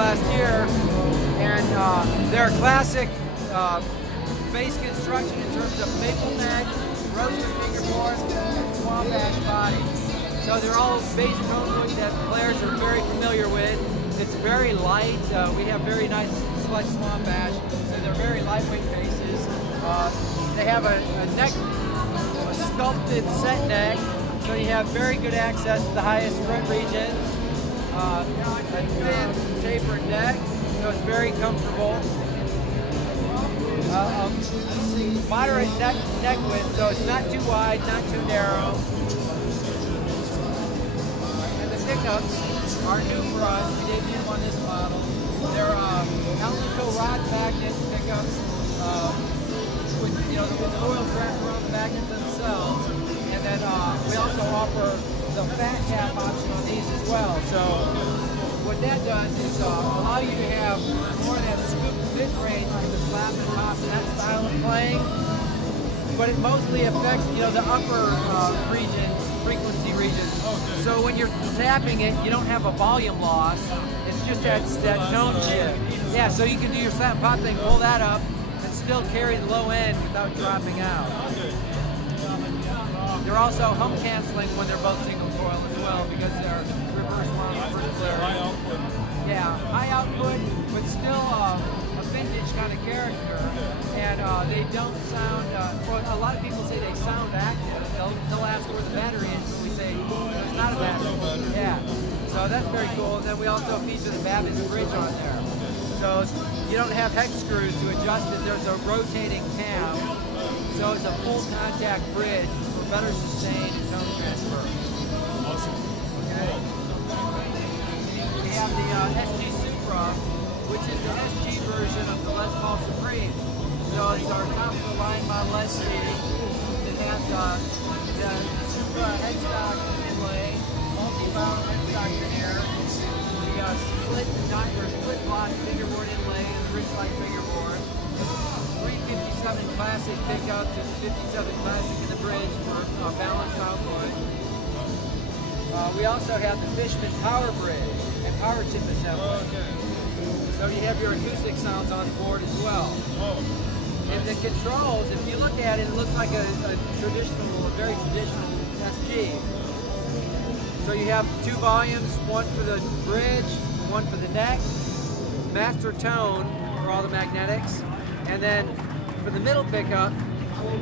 last year, and they're a classic bass construction in terms of maple neck, roasted fingerboard, and swamp ash body. So they're all bass tones that players are very familiar with. It's very light. We have very nice select swamp ash, so they're very lightweight basses. They have a neck, a sculpted set neck, so you have very good access to the highest fret regions. A thin tapered neck, so it's very comfortable. Moderate neck width, so it's not too wide, not too narrow. And the pickups are new for us. We debuted on this model. They're Alnico rod magnet pickups with the oil tracker on the magnet themselves. And then we also offer the fat cap option on these as well. So what that does is allow you to have more of that scooped mid-range with the slap and pop and that style of playing. But it mostly affects the upper regions, frequency regions. So when you're tapping it, you don't have a volume loss. It's just that tone shift. Yeah, so you can do your slap and pop thing, pull that up, and still carry the low end without dropping out. They're also hum canceling when they're both single coil as well because they're reverse mono. High output. Yeah, high output, but still a vintage kind of character. And they don't sound, well, a lot of people say they sound active. They'll ask where the battery is, and we say, there's not a battery. Yeah, so that's very cool. And then we also feature the Babbitt bridge on there. So you don't have hex screws to adjust it. There's a rotating cam. So it's a full contact bridge for better sustain and tone transfer. Awesome. Okay. We have the SG Supra, which is the SG version of the Les Paul Supreme. So it's our top of the line model SG. It has the Supra headstock inlay, multi-bound headstock veneer, the split block fingerboard inlay, and the Richlight fingerboard. 357 classic pickups and 57 classic in the bridge for balanced output. We also have the Fishman power bridge and power chip assembly. Okay. So you have your acoustic sounds on board as well. Oh. And the controls, if you look at it, it looks like a very traditional SG. So you have two volumes, one for the bridge, one for the neck, master tone for all the magnetics, and then for the middle pickup,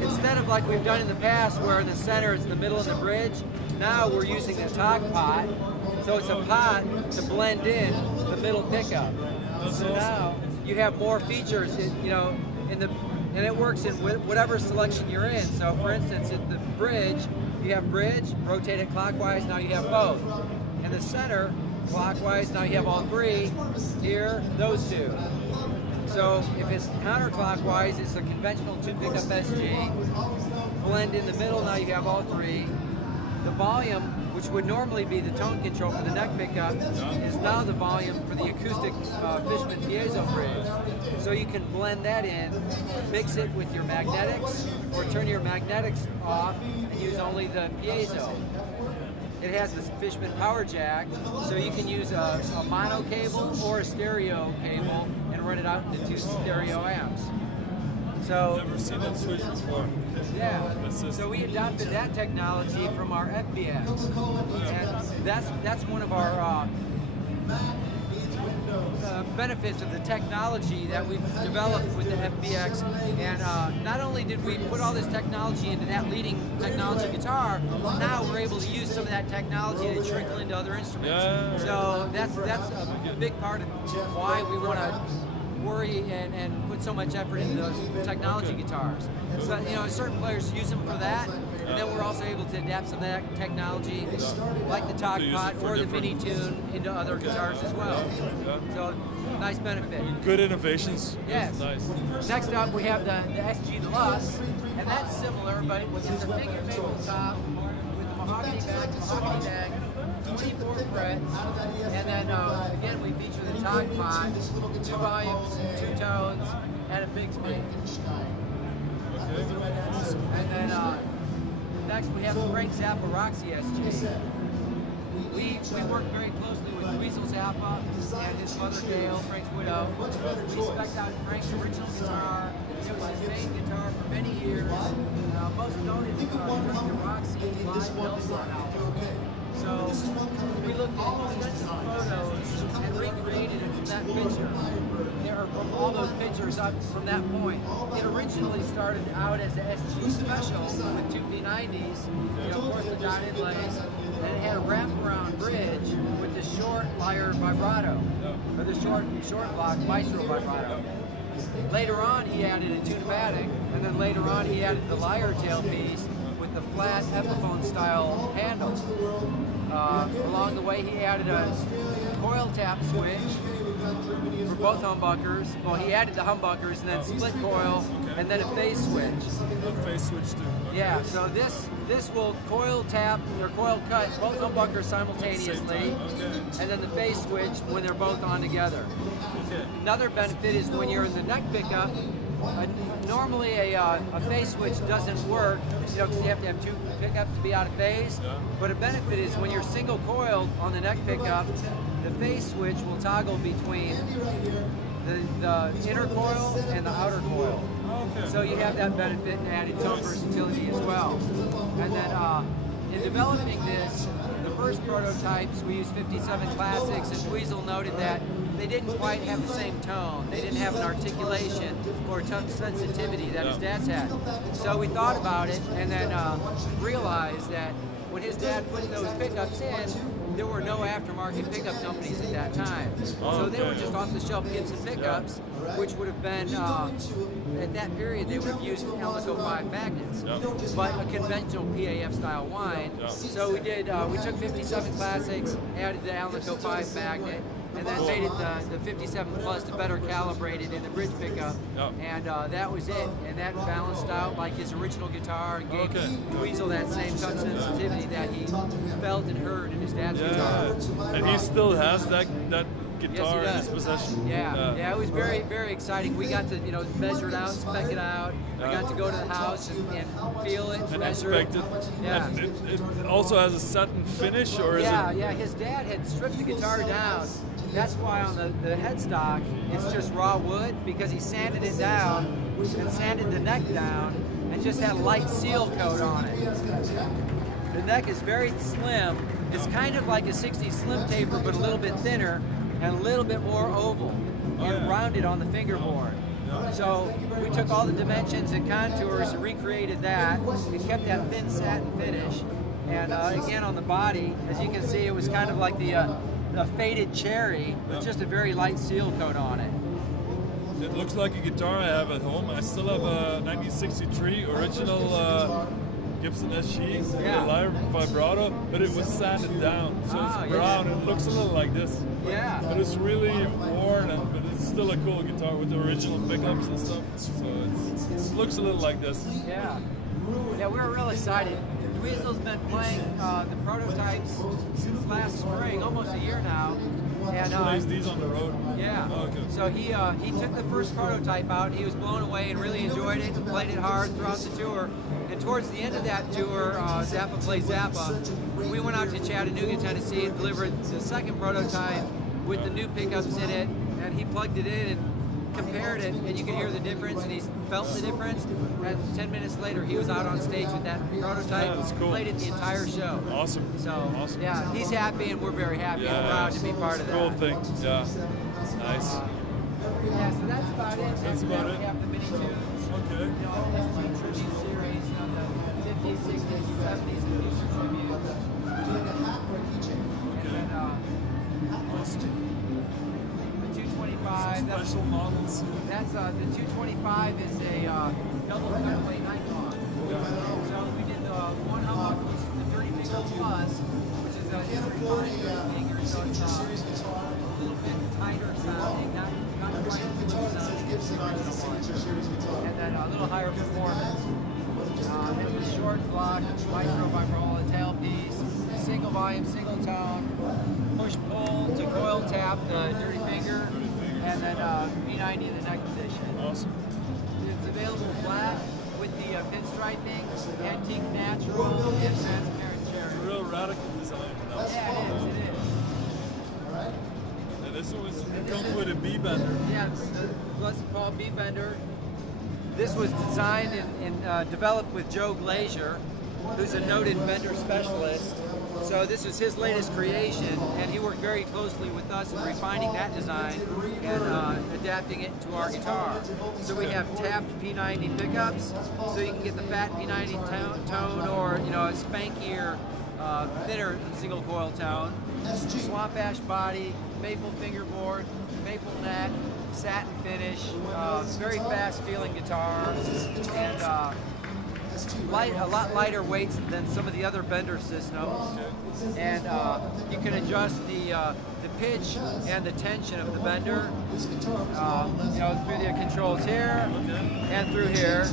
instead of like we've done in the past where in the center it's the middle of the bridge, now we're using the talk pot, so it's a pot to blend in the middle pickup. So now you have more features, and it works in whatever selection you're in. So for instance, at the bridge, you have bridge, rotate it clockwise, now you have both. In the center, clockwise, now you have all three. Here, those two. So if it's counterclockwise, it's a conventional two pickup SG. Blend in the middle, now you have all three. The volume, which would normally be the tone control for the neck pickup, is now the volume for the acoustic Fishman piezo bridge. So you can blend that in, mix it with your magnetics, or turn your magnetics off and use only the piezo. It has this Fishman power jack, so you can use a mono cable or a stereo cable and run it out into two stereo amps. So, Never seen that switch before. Yeah. So we adopted that technology from our FBX, and that's one of our benefits of the technology that we've developed with the FBX. And not only did we put all this technology into that leading technology guitar, now we're able to use some of that technology to trickle into other instruments. Yeah. So that's a big part of why we want to worry and put so much effort into those technology guitars. So certain players use them for that, and then we're also able to adapt some of that technology, like the talk pot or the mini tune, into other guitars as well. So nice benefit. Good innovations. Yes. Nice. Next up, we have the SG Deluxe, and that's similar, but it's a figure maple top with the mahogany back, mahogany neck, 24 frets, and then again we feature the talk pot, 2 volumes, 2 tones, and a big speed. And then next we have the Frank Zappa Roxy SG. we worked very closely with Dweezil Zappa and his mother Gail, Frank's widow. We spec'd out Frank's original guitar. It was his main guitar for many years. Most noted during the rock scene live Belfort album. So we looked at extensive photos and recreated it from that picture. Or from all those pictures up from that point. It originally started out as a SG Special with two P90s, of course the dot inlays, and it had a wraparound bridge with the short lyre vibrato, or the short block maestro vibrato. Later on he added a two-pneumatic, and then later on he added the lyre tailpiece with the flat Epiphone style handle. Along the way he added a coil tap switch for both humbuckers. Well, he added the humbuckers and then split coil and then a phase switch. A phase switch too. Okay. Yeah, so this will coil tap or coil cut both humbuckers simultaneously, and then the phase switch when they're both on together. Okay. Another benefit is when you're in the neck pickup, normally a phase switch doesn't work, because you have to have two pickups to be out of phase. Yeah. But a benefit is when you're single coiled on the neck pickup, the phase switch will toggle between the inner coil and the outer coil. Okay. So you have that benefit and added tone versatility as well. And then in developing this, the first prototypes, we used 57 Classics, and Dweezil noted that they didn't quite have the same tone. They didn't have an articulation or touch sensitivity that his dad's had. So we thought about it and then realized that when his dad put those pickups in, there were no aftermarket pickup companies at that time. So they were just off-the-shelf Gibson pickups, which would have been, at that period, they would have used Alnico 5 magnets, but a conventional PAF-style wind. So we did, we took 57 Classics, added the Alnico 5 magnet, and then made it the 57 Plus to better calibrate it in the bridge pickup, and that was it. And that balanced out like his original guitar and gave Dweezil that same touch sensitivity that he felt and heard in his dad's guitar. And he still has that guitar in his possession. Yeah, it was very, very exciting. We got to measure it out, spec it out. I got to go to the house and feel it, and measure inspect it. Yeah. And it also has a satin finish, or is it? Yeah. His dad had stripped the guitar down. That's why on the headstock it's just raw wood, because he sanded it down and sanded the neck down and just had a light seal coat on it. The neck is very slim. It's kind of like a 60 Slim Taper, but a little bit thinner and a little bit more oval and rounded on the fingerboard. So we took all the dimensions and contours and recreated that. We kept that thin satin finish. And again, on the body, as you can see, it was kind of like the faded cherry with just a very light seal coat on it. It looks like a guitar I have at home. I still have a 1963 original Gibson SG, lyre vibrato, but it was sanded down, so it's brown and it looks a little like this. Yeah. But it's really worn, but it's still a cool guitar with the original pickups and stuff. So it looks a little like this. Yeah. Yeah, we're real excited. Dweezil's been playing the prototypes since last spring, almost a year now. And plays these on the road. Yeah. Oh, okay. So he took the first prototype out. He was blown away and really enjoyed it and played it hard throughout the tour. And towards the end of that tour, Zappa Plays Zappa, we went out to Chattanooga, Tennessee, and delivered the second prototype with the new pickups in it. And he plugged it in and compared it, and you could hear the difference, and he felt the difference. And 10 minutes later, he was out on stage with that prototype. That's cool. Played it the entire show. Awesome. So awesome. yeah, he's happy, and we're very happy and proud to be part of that. Cool thing. Yeah. Nice. Yeah, so that's about it. That's about it. We have the mini tunes. Okay. SG tribute series on the 50s, 60s, 70s, and future tributes. Okay. And Awesome. the 225. Special models. That's the 225 is a double cutaway nightclub. So we did the one humbucker, which is the 30 finger plus, which is a refined 30 finger, so it's a little bit tighter sounding, not quite as smooth sounding, and then a little higher performance. It's a short block, micro vibrola tailpiece, single volume, single tone, push pull to coil tap the dirty finger, and then P90 in the neck position. Awesome. It's available flat with the pinstriping, antique natural, and transparent cherry. real radical design. Yeah, it is. And this one comes with a B-bender. Yeah, the Blessed Paul B-bender. This was designed and developed with Joe Glazier, who's a noted bender specialist. So this was his latest creation, and he worked very closely with us in refining that design and adapting it to our guitar. So we have tapped P90 pickups, so you can get the fat P90 tone, or a spankier, thinner single coil tone. Swamp ash body, maple fingerboard, maple neck, satin finish, very fast feeling guitar, and a lot lighter weights than some of the other bender systems. And you can adjust the pitch and the tension of the bender, through the controls here and through here.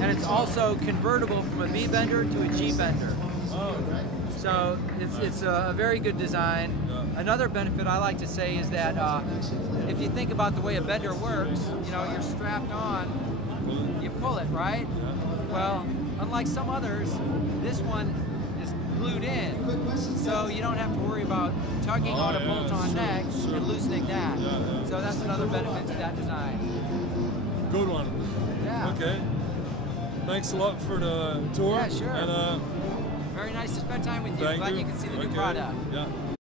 And it's also convertible from a B bender to a G bender. So it's a very good design. Another benefit I like to say is that if you think about the way a bender works, you're strapped on, you pull it, right? Well, unlike some others, this one is glued in, so you don't have to worry about tugging on a bolt-on neck and loosening that. So that's another benefit to that design. Good one. Yeah. Okay. Thanks a lot for the tour. Yeah, sure. And, very nice to spend time with you. Thank Glad you. you can see the new product. Yeah.